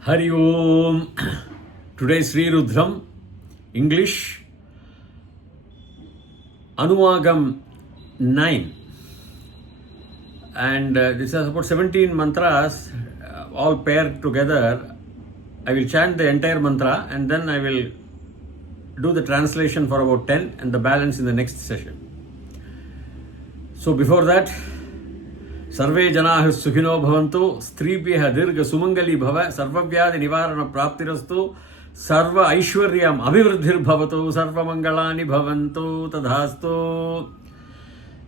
Hari Om. Today Sree Rudram English Anuvakam 9, and this is about 17 mantras all paired together. I will chant the entire mantra and then I will do the translation for about 10 and the balance in the next session. So before that, सर्वे जनाः सुखिनो भवन्तु, स्त्रीभ्यः दीर्घ सुमंगली भव, सर्वव्याधि निवारण प्राप्तिरस्तु, सर्व ऐश्वर्यम् अभिवृद्धिर्भवतु, सर्वमंगलानि भवन्तु, तथास्तु.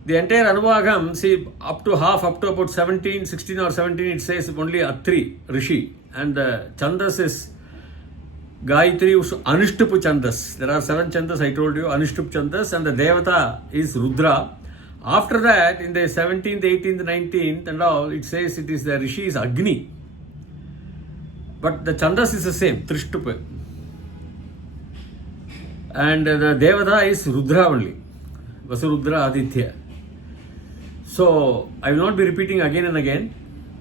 The entire Anuvakam, see, up to half, up to about 17, 16 or 17, it says only Atri, Rishi, and the Chandas is Gayatri Anushtup Chandas. There are 7 Chandas, I told you, Anushtup Chandas, and the Devata is Rudra. After that, in the 17th, 18th, 19th and all, it says it is the Rishi is Agni. But the Chandas is the same, Trishtup. And the Devata is Rudra only, Vasarudra Aditya. So, I will not be repeating again and again.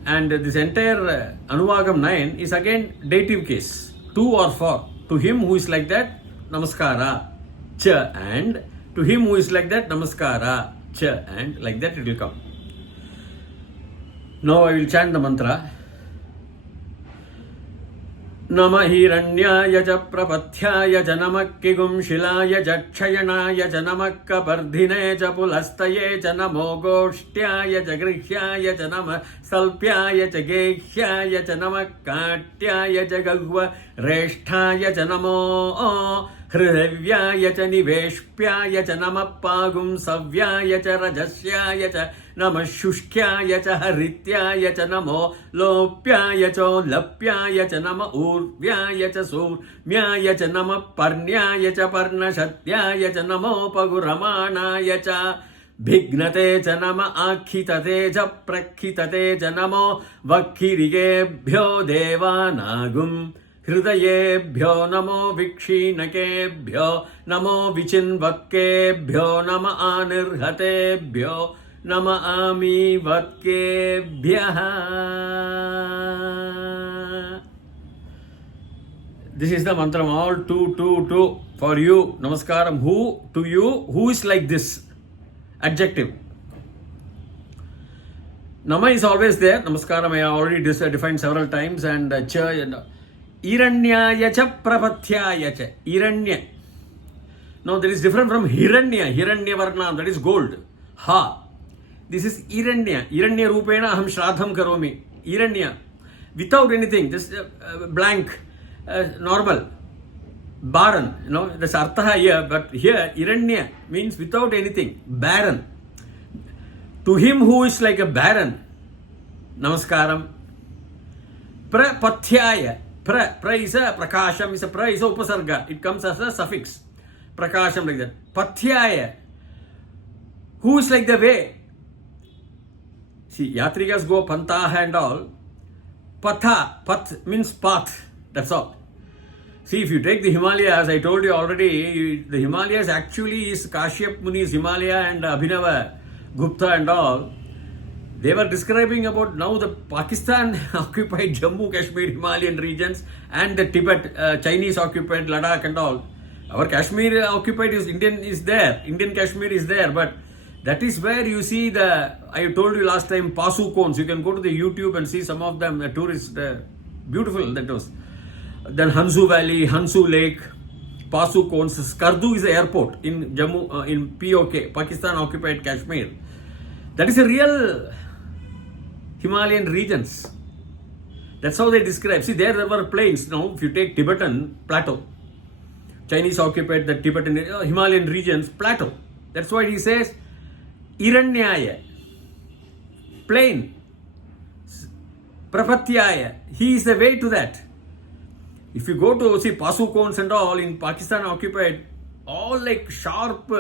And this entire Anuvakam 9 is again dative case, to or for. To him who is like that, Namaskara, Cha, and to him who is like that, Namaskara, Cha, and like that it will come. Now I will chant the mantra. Nama hiranyaya ja prapathyaya ja namak kigumshilaya ja kshayanaya ja namak kapardhine ja pulastaye ja namo goshthyaya ja grihya ja nama salpyaya ja gehyaya ja namak katyaya ja gagva resthaya ja namo हृदव्याय च निवेश्प्याय च नमः पागुं सव्याय च रजस्याय च नमः शुष्क्याय च हरित्याय च नमो लोप्याय चोल्लप्याय च नमः ऊर्व्याय च सूर्म्याय च नमः पर्ण्याय च पर्णशत्याय च नमो पगुरमाणाय च भिघ्नते च नमः आखितते च प्रखितते च नमो वक्खिरिगेभ्यो देवानागुम् हृदयेभ्यो नमो विक्षीणकेभ्यो नमो विचिन्वक्केभ्यो नम आनिर्हतेभ्यो नम आमीवक्केभ्यः. This is the mantra all 2 for you. Namaskaram. Who to you? Who is like this? Adjective. Nama is always there. Namaskaram I already defined several times, and cha and Iranyaya cha prapathyaya cha. Iranya. Now that is different from Hiranya. Hiranya varna, that is gold. Ha. This is Iranya. Iranya rupena aham shraddham karomi. Iranya. Without anything, just blank, normal. Barren. You know, that's artha here, but here Iranya means without anything. Barren. To him who is like a barren. Namaskaram. Prapathyaya. Pra is a prakasham, is a pra is a upasarga. It comes as a suffix. Prakasham like that. Pathyaya. Who is like the way? See, yatrikas go pantaha and all. Patha. Path means path. That's all. See, if you take the Himalayas, I told you already, the Himalayas actually is Kashyap Muni's Himalaya and Abhinava Gupta and all. They were describing about now the Pakistan occupied Jammu, Kashmir, Himalayan regions and the Tibet, Chinese occupied Ladakh and all. Our Kashmir occupied is Indian is there. Indian Kashmir is there, but that is where you see the, I told you last time, Pasu cones. You can go to the YouTube and see some of them, the tourists, beautiful that was. Then Hansu Valley, Hansu Lake, Pasu cones. Skardu is the airport in Jammu, in POK, Pakistan occupied Kashmir. That is a real Himalayan regions. That's how they describe. See, there were plains. Now, if you take Tibetan plateau, Chinese occupied the Tibetan Himalayan regions, plateau. That's why he says Iranyaya, plain. Prapathyaya, he is the way to that. If you go to see Pasu cones and all in Pakistan occupied, all like sharp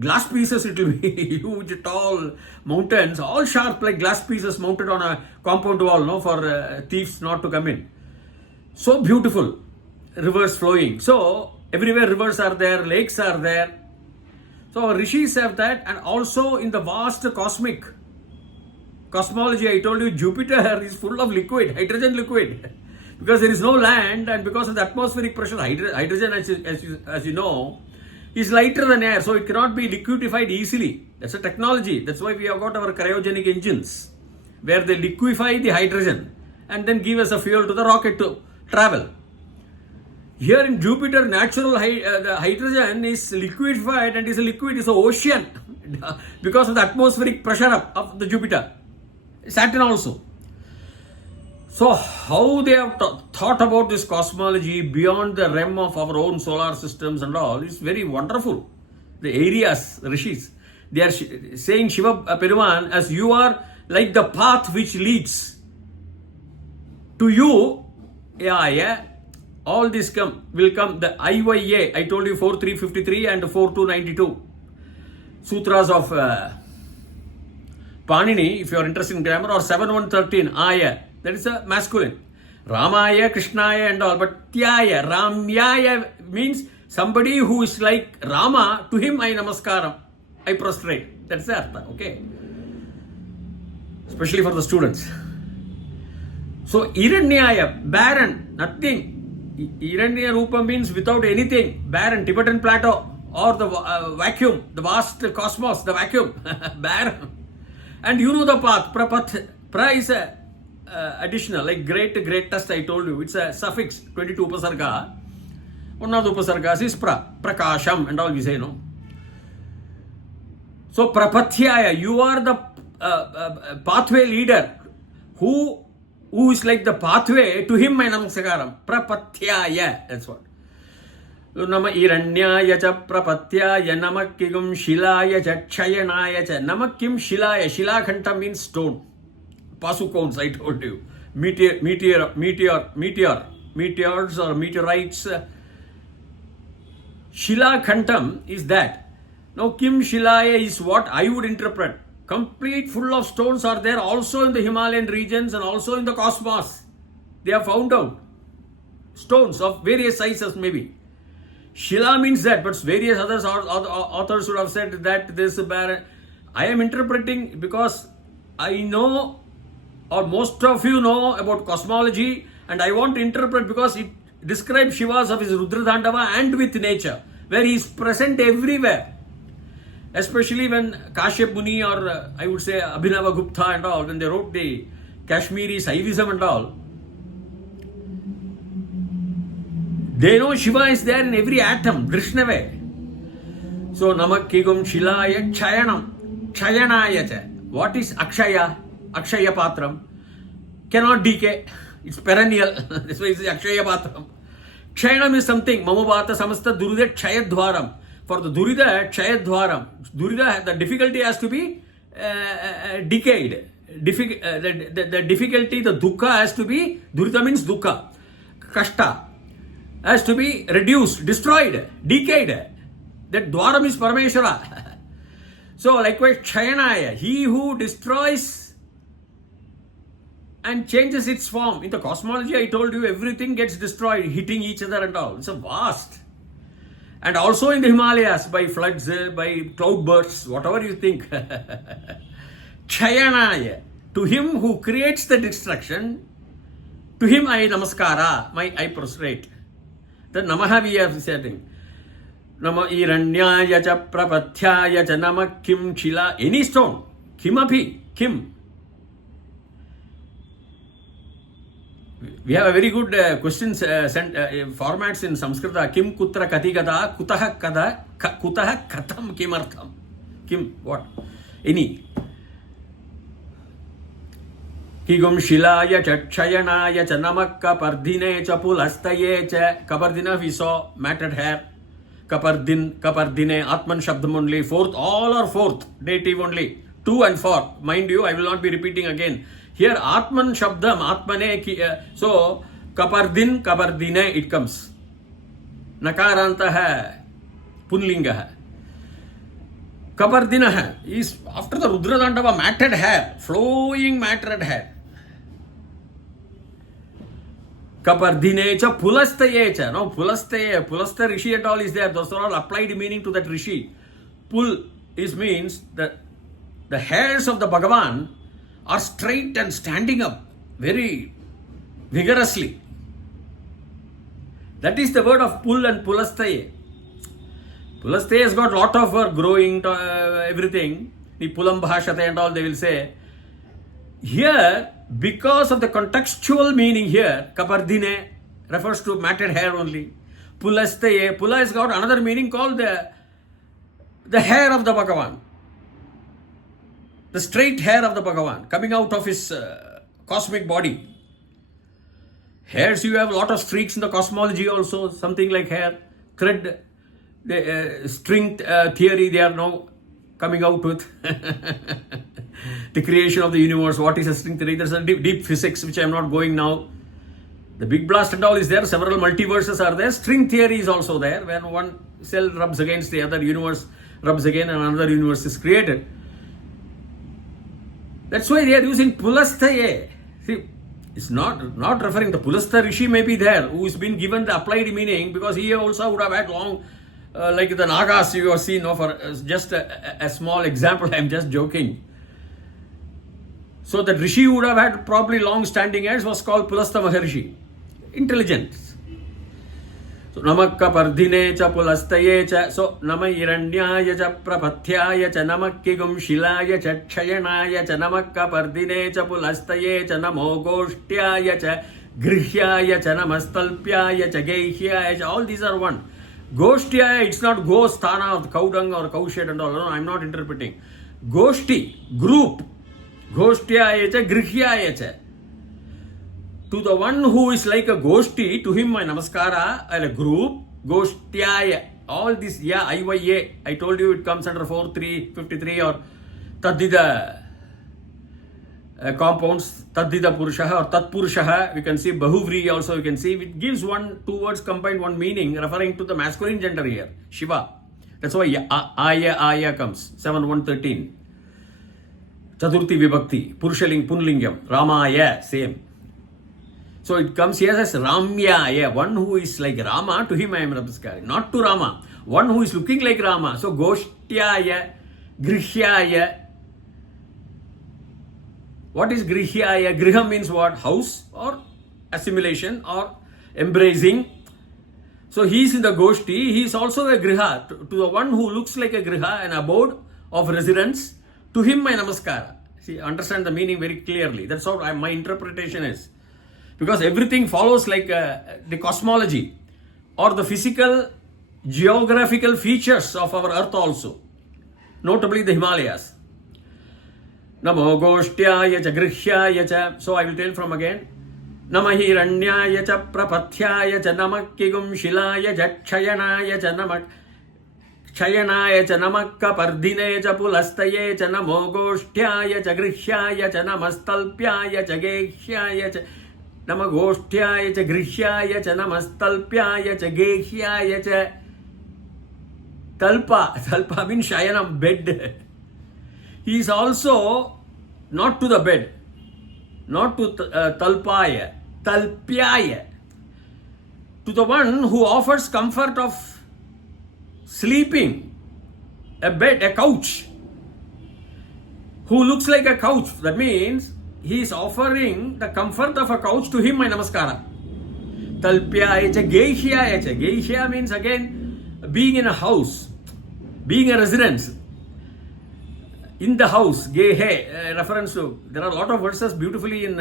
glass pieces, it will be huge, tall mountains, all sharp like glass pieces mounted on a compound wall, no, for thieves not to come in. So beautiful, rivers flowing. So everywhere rivers are there, lakes are there. So our rishis have that, and also in the vast cosmic cosmology, I told you Jupiter is full of liquid, hydrogen liquid. Because there is no land, and because of the atmospheric pressure, hydrogen, as you know, is lighter than air, so it cannot be liquefied easily. That's a technology. That's why we have got our cryogenic engines, where they liquefy the hydrogen and then give us a fuel to the rocket to travel. Here in Jupiter, natural the hydrogen is liquefied and is a liquid, is an ocean because of the atmospheric pressure of the Jupiter. Saturn also. So how they have thought about this cosmology beyond the realm of our own solar systems and all is very wonderful. The areas, rishis, they are saying Shiva Peruman as you are like the path which leads to you. All this will come. The IYA, I told you 4353 and 4292 sutras of Panini, if you are interested in grammar, or 7113 Aya. That is a masculine. Ramaya, Krishnaya and all. But Tyaya, Ramyaya means somebody who is like Rama, to him I namaskaram. I prostrate. That's the artha, okay? Especially for the students. So Iranyaya, barren, nothing. Iranya Rupa means without anything. Barren, Tibetan plateau, or the vacuum, the vast cosmos, the vacuum. Barren. And you know the path. Pra is a additional, like greatest, I told you, it's a suffix, 22 upasarga. One of the upasargas is prakasham and all we say, no? So prapathyaya, you are the pathway leader who is like the pathway, to him my namaskaram. Prapathyaya, that's what. Nama iranyaya cha prapatyaya namakigum shilaya cha chayanaya cha. Namakim shilaya, shilakanta means stone. Pasucones, I told you. Meteors or meteorites. Shilakhantam is that. Now, Kim Shilaya is what I would interpret. Complete full of stones are there also in the Himalayan regions and also in the cosmos. They have found out. Stones of various sizes maybe. Shila means that, but various others authors would have said that this barren. I am interpreting because I know, or most of you know about cosmology, and I want to interpret because it describes Shivas of his Rudradhandava and with nature, where he is present everywhere. Especially when Kashyap Muni or I would say Abhinava Gupta and all, when they wrote the Kashmiri Saivism and all, they know Shiva is there in every atom, Drishnave. So Namakigum Shilaya Chayanam, Chayanaya cha. What is Akshaya? Akshaya Patram cannot decay. It's perennial. That's why it's Akshaya Patram. Chayanam is something. Mamabhata Samasta Durida Chayadhvaram. For the Durida, Chayadhvaram. Durida, the difficulty has to be decayed. The difficulty, the dukkha has to be, Durida means dukkha. Kashta has to be reduced, destroyed, decayed. That Dwaram is Parameshwara. So likewise, Chayanaya, he who destroys and changes its form. In the cosmology, I told you, everything gets destroyed, hitting each other and all. It's a vast. And also in the Himalayas, by floods, by cloudbursts, whatever you think. Chayanaya, to him who creates the destruction, to him I namaskara, I prostrate. The namaha we are saying. Nama iranyaya cha prapathyaya cha nama kim chila, any stone, kimapi, kim. We have a very good questions formats in Sanskrit. Kim kutra katigata, kutaha kada, kutaha katam kimartham. Kim, what? Any. Higum shilaya cha chayanaya cha namakka pardine cha pulastaye cha. Kapardina we saw matted hair. Kapardine, Atman Shabdam only. Fourth, all are fourth. Dative only. 2 and 4. Mind you, I will not be repeating again. Here Atman Shabdam, Atmane, so Kapardine it comes. Nakaranta hai, Punlinga hai. Kapardina hai is after the Rudradhandava matted hair, flowing matted hair. Kapardine cha pulastaye cha. No, Pulasta Rishi at all is there. Those are all applied meaning to that Rishi. Pul is means that the hairs of the Bhagavan are straight and standing up very vigorously. That is the word of pul and pulastaye. Pulastaye has got lot of work, growing, everything. The pulam bhashate and all they will say. Here, because of the contextual meaning here, kapardine refers to matted hair only. Pulastaye, pula has got another meaning called the hair of the Bhagavan. The straight hair of the Bhagavan coming out of his cosmic body. Hairs, you have a lot of streaks in the cosmology also, something like hair, thread, the string theory they are now coming out with. The creation of the universe, what is a string theory? There's a deep physics which I am not going now. The big blast and all is there, several multiverses are there. String theory is also there, when one cell rubs against the other, universe rubs again and another universe is created. That's why they are using pulastaye. See, it's not referring, the Pulastha Rishi may be there, who has been given the applied meaning, because he also would have had long, like the Nagas you have seen, for just a small example, I am just joking. So that Rishi would have had probably long standing hairs was called Pulastha Maharishi. Intelligent. So namakka pardhine cha pulastaye cha, so nama iranyaya cha prapathyaya cha namakkigum shilaya cha kshayanaya cha namakka pardhine cha pulastaye cha namo goshtyaya cha grihyaya cha namastalpyaya cha geihyaya cha, all these are one. Goshtyaya, it's not go sthana of cow dung or cow shed and all, no, I'm not interpreting. Goshti, group. Goshtyaya cha grihyaya cha. To the one who is like a goshti, to him my namaskara, or a group, goshtyaya. All this, yeah, IYA, I told you it comes under 4353 or Tadida compounds, Tadida Purushaha or Tat Purushaha. We can see Bahuvri also, you can see. It gives two words combined, one meaning, referring to the masculine gender here, Shiva. That's why Aya comes, 7-1-13. Chaturthi Vibhakti, Purushaling, Punlingam, Ramaya, same. So it comes here as Ramya, one who is like Rama, to him I am namaskaring. Not to Rama, one who is looking like Rama. So Goshtyaya, Grihyaya. What is Grihyaya? Griha means what? House or assimilation or embracing. So he is in the Goshti, he is also a Griha. To the one who looks like a Griha, an abode of residence, to him my namaskara. See, understand the meaning very clearly. That's how my interpretation is. Because everything follows like the cosmology or the physical, geographical features of our earth also. Notably the Himalayas. Namo Goshtyaya cha Grihyaya cha. So I will tell from again. Namahiranyaya cha prapathyaya cha namakkigum shilaya cha kshayanaya cha namak kshayanaya cha namakka pardhine cha pulastaye cha namo Goshtyaya cha Grihyaya cha namastalpyaya cha gehyaya cha Namagoshthyaya cha Grihyaya cha namastalpyaya cha gehyaya cha. Talpa means shayanam, bed. He is also not to the bed, not to talpaya, talpyaya. To the one who offers comfort of sleeping, a bed, a couch, who looks like a couch. That means he is offering the comfort of a couch, to him my namaskara. Talpyaya cha gehyaya cha. Geihya means again being in a house, being a residence. In the house, gehe, reference to, there are a lot of verses beautifully in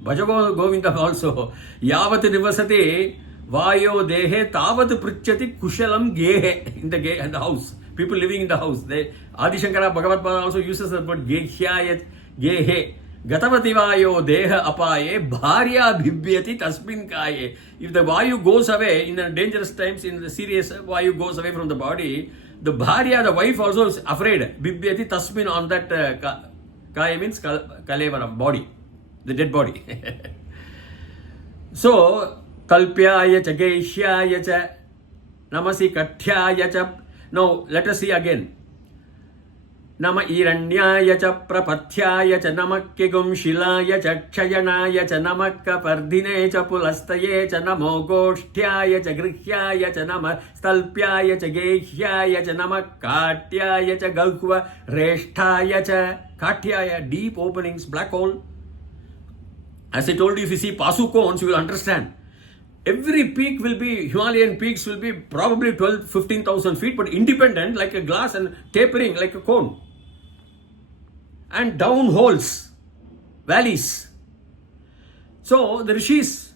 Bhaja Govinda also. Yavat nivasate vayo dehe tavat pritchati kushalam gehe. In the house, people living in the house. Adi Shankara Bhagavad Pada also uses the word gehyaya gehe. Gatavati vayo deha apaye bharya bhibhyati tasmin kaye. If the vayu goes away in the dangerous times, in the serious vayu goes away from the body, the bharya, the wife also is afraid. Bhibhyati tasmin, on that kaya means kalevara, body, the dead body. So talpyaya cha geishyaya cha namasi kathyaya cha. Now let us see again. Nama iranyaya cha prapathyaya cha namakkigum shilaya cha kshayanaya cha namakka pardhine cha pulastaye cha namo goshtyaya cha grihyaya cha nama stalpyaya cha gehyaya cha namakkatyaya cha gaukva reshtaya cha. Katyaya, deep openings, black hole. As I told you, if you see Pasu cones, you will understand. every peak will be, Himalayan peaks will be probably 12,000-15,000 feet, but independent like a glass and tapering like a cone. And down holes, valleys. So the rishis,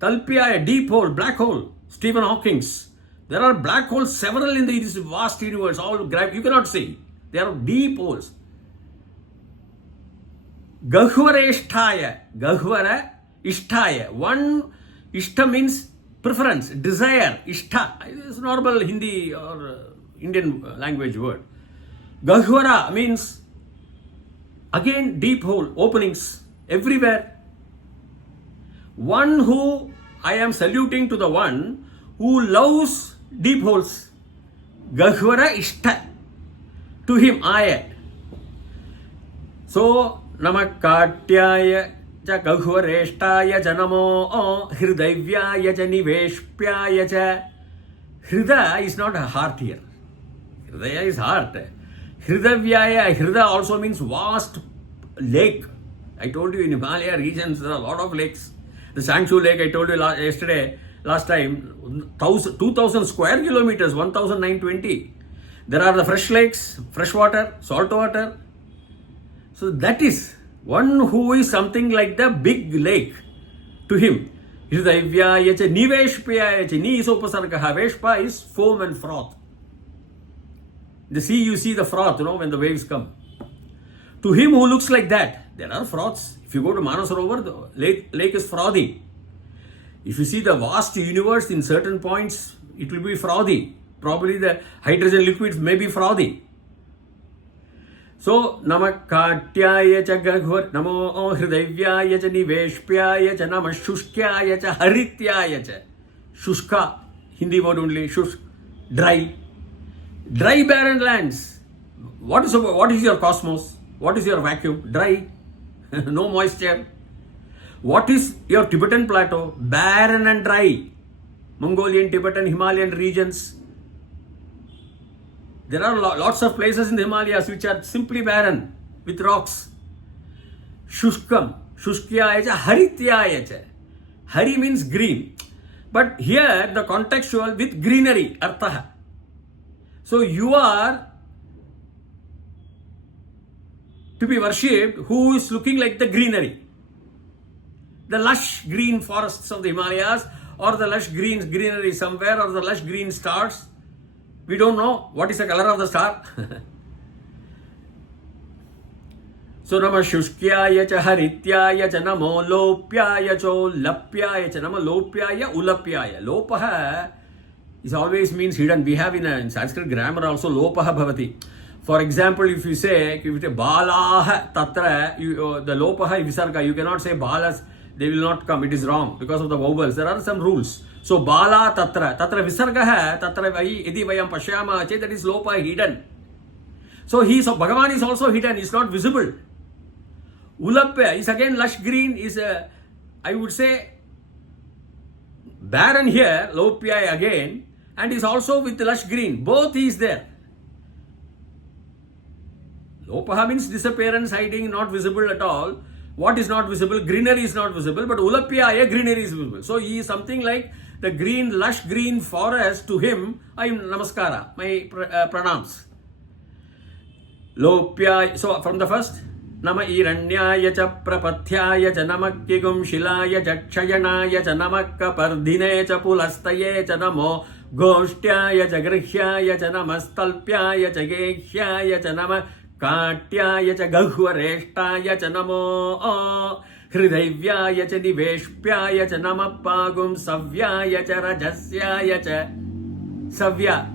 Talpya, a deep hole, black hole, Stephen Hawking's. There are black holes several in this vast universe, all you cannot see. They are deep holes. Gahvara Ishtaya. One Ishta means preference, desire. Ishta is normal Hindi or Indian language word. Gahvara means again deep hole, openings everywhere. One who, I am saluting to the one who loves deep holes. Gahvara Ishta. To him, Aya. So, Namakatyaya cha Gahvareshtaya cha namo Hridavyaya cha Niveshpyaya cha. Hrida is not a heart here. Hridaya is heart. Hridavyaya, Hrida also means vast lake. I told you in Himalaya regions there are a lot of lakes. The Sangshu Lake, I told you last time, 2,000 square kilometers, 1,920. There are the fresh lakes, fresh water, salt water. So that is one who is something like the big lake to him. Hridayvyayacha niveshpyayacha. Ni is upasargaha. Veshpa is foam and froth. The sea, you see the froth, when the waves come. To him who looks like that, there are froths. If you go to Manasarovar, the lake is frothy. If you see the vast universe in certain points, it will be frothy. Probably the hydrogen liquids may be frothy. So, Namakatyaya cha Gahvar, Namo Hridavyaya cha Niveshpyaya cha Namah Shushkyaya cha Harityaya cha. Shushka, Hindi word only, Shushk, dry. Dry barren lands. What is your cosmos? What is your vacuum? Dry. No moisture. What is your Tibetan plateau? Barren and dry. Mongolian, Tibetan, Himalayan regions. There are lots of places in the Himalayas which are simply barren with rocks. Shushkam, Shushkyayacha, Harityayacha. Hari means green. But here the contextual with greenery, arthaha. So you are to be worshipped who is looking like the greenery. The lush green forests of the Himalayas, or the lush greenery somewhere, or the lush green stars. We don't know what is the color of the star. So Namah Shushkyaya cha Harityaya cha Namo Lopyaya cho Lapyaya cha Namah Lopyaya Ulapyaya. Lopaha is always means hidden. We have in Sanskrit grammar also Lopaha Bhavati. For example, if you say Balaha Tatra, the Lopaha Visarga, you cannot say Balas, they will not come. It is wrong because of the vowels. There are some rules. So Bala Tatra Visarga hai, Tatra Vahi Edi Vayam Pashyama, that is Lopa hidden. So Bhagavan is also hidden, is not visible. Ulapya is again lush green, is I would say barren here, Lopya again, and is also with lush green. Both is there. Lopaha means disappearance, hiding, not visible at all. What is not visible? Greenery is not visible, but Ulapya, greenery is visible. So he is something like the green, lush green forest. To him, I am namaskara, my pranams. Lopya, so from the first, Nama Iranyaya cha Prapathyaya cha Namakyagum Shilaya cha Kshayanaya cha Namakka Pardhine cha Pulastaye cha Namo Goshtyaya cha Grihyaya cha Namastalpyaya cha Gekhyaya cha Nama Katyaya cha Gahvareshtaya cha Namo Hridavyaya cha Niveshpyaya cha Namapagum Savyaya cha Rajasyaya cha. Savya,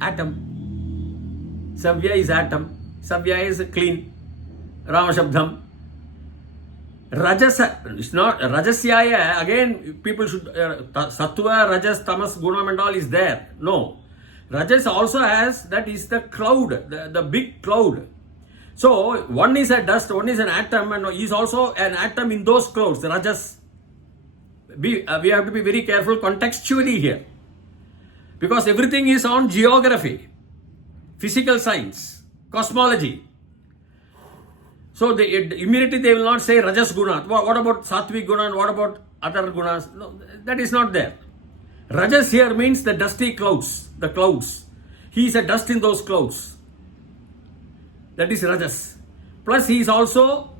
atom. Savya is atom. Savya is clean. Rama Shabdham. Rajasa, it's not Rajasyaya. Again, people should Sattva, Rajas, Tamas, Gunam and all is there. No. Rajas also has, that is the cloud, the big cloud. So, one is a dust, one is an atom, and he is also an atom in those clouds, the Rajas. We have to be very careful contextually here. Because everything is on geography, physical science, cosmology. So, immediately they will not say Rajas Guna. What about Sattvic Guna and what about other gunas. No, that is not there. Rajas here means the dusty clouds, the clouds. He is a dust in those clouds. That is Rajas. Plus he is also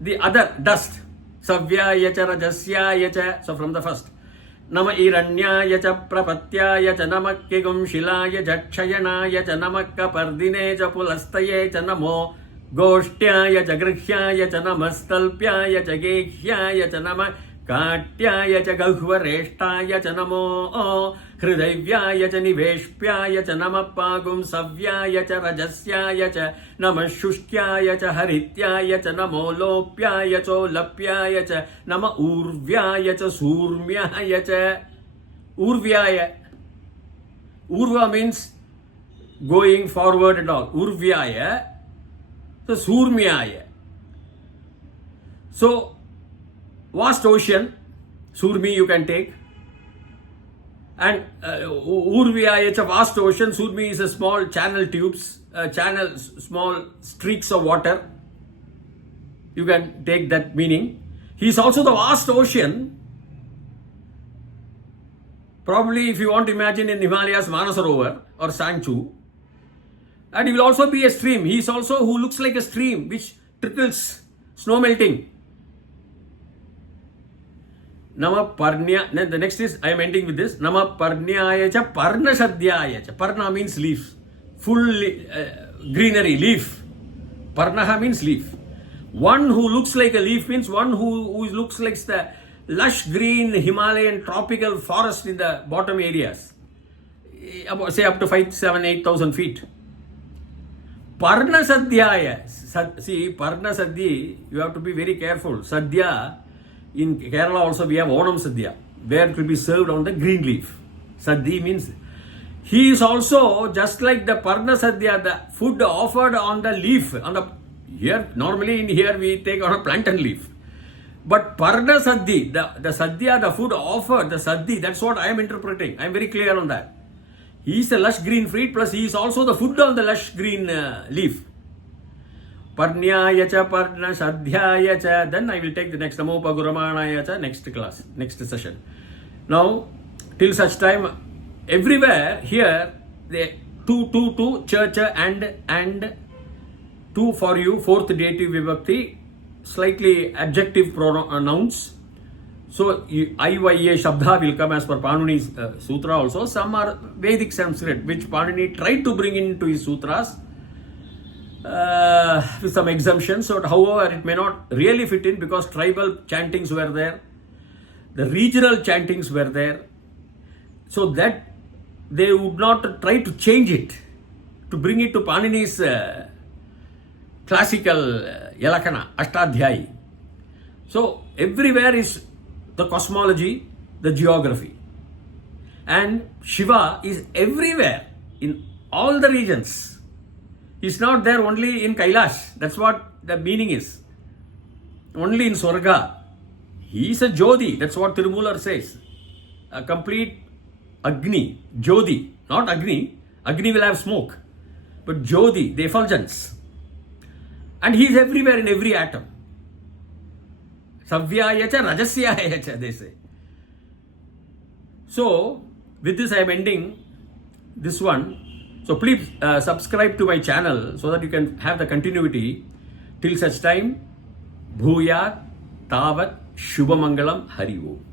the other dust. Savyaya cha rajasyaya cha. So from the first. Nama iranyaya cha prapatyaya cha namakkegum shilaya cha kshayanaya cha namakka pardine cha pulastaye cha namo गोष्ठ्याय च गृह्याय च नमस्तल्प्याय च गेह्याय च नमः काट्याय च गह्वरेष्ठाय च नमो हृदैव्याय च निवेश्प्याय च नमः पागुंसव्याय च रजस्याय च नमः शुष्क्याय च हरित्याय च नमो लोप्याय चोलप्याय च नमः ऊर्व्याय च सूर्म्याय च ऊर्व्याय. Urva means going forward and all. Urvyaya. So Surmyaya. So vast ocean, Surmi you can take. And Urvyaya is a vast ocean. Surmi is a small channel tubes, small streaks of water. You can take that meaning. He is also the vast ocean. Probably if you want to imagine in Himalayas, Manasarovar or Sanchu. And he will also be a stream. He is also who looks like a stream which trickles, snow melting. Nama Parnya. Then the next is, I am ending with this. Nama Parnyaya cha Parna Sadhyaya cha. Parna means leaf. Full greenery, leaf. Parnaha means leaf. One who looks like a leaf means one who looks like the lush green Himalayan tropical forest in the bottom areas. Say up to 5,000, 7,000, 8,000 feet. Parna Sadhyaya. See, Parna Sadhya, you have to be very careful. Sadhya, in Kerala also we have Onam Sadhya, where it will be served on the green leaf. Sadhya means, he is also just like the Parna Sadhya, the food offered on the leaf. Here, normally in here we take on a plantain leaf. But Parna Sadhya, the Sadhya, the food offered, the Sadhya, that's what I am interpreting. I am very clear on that. He is the lush green fruit, plus he is also the food on the lush green leaf. Parnyaya cha Parna Sadhyaya cha. Then I will take the next Namo Paguramanaya cha next class, next session. Now, till such time, everywhere here, the two, church and two for you, fourth dative vibhakti, slightly adjective pronouns. So, IYA Shabda will come as per Panini's sutra also. Some are Vedic Sanskrit, which Panini tried to bring into his sutras with some exemptions. So, however, it may not really fit in because tribal chantings were there. The regional chantings were there. So, that they would not try to change it, to bring it to Panini's classical Yalakana, Ashtadhyayi. So, everywhere is the cosmology, the geography. And Shiva is everywhere, in all the regions. He's not there only in Kailash. That's what the meaning is. Only in Swarga. He is a Jodi. That's what Tirumular says. A complete Agni, Jodi, not Agni. Agni will have smoke. But Jodi, the effulgence. And he is everywhere in every atom. Savyaya cha Rajasyaya cha, they say. So, with this I am ending this one. So, please subscribe to my channel so that you can have the continuity. Till such time, Bhuyat Tavat Shubhamangalam Hari Om.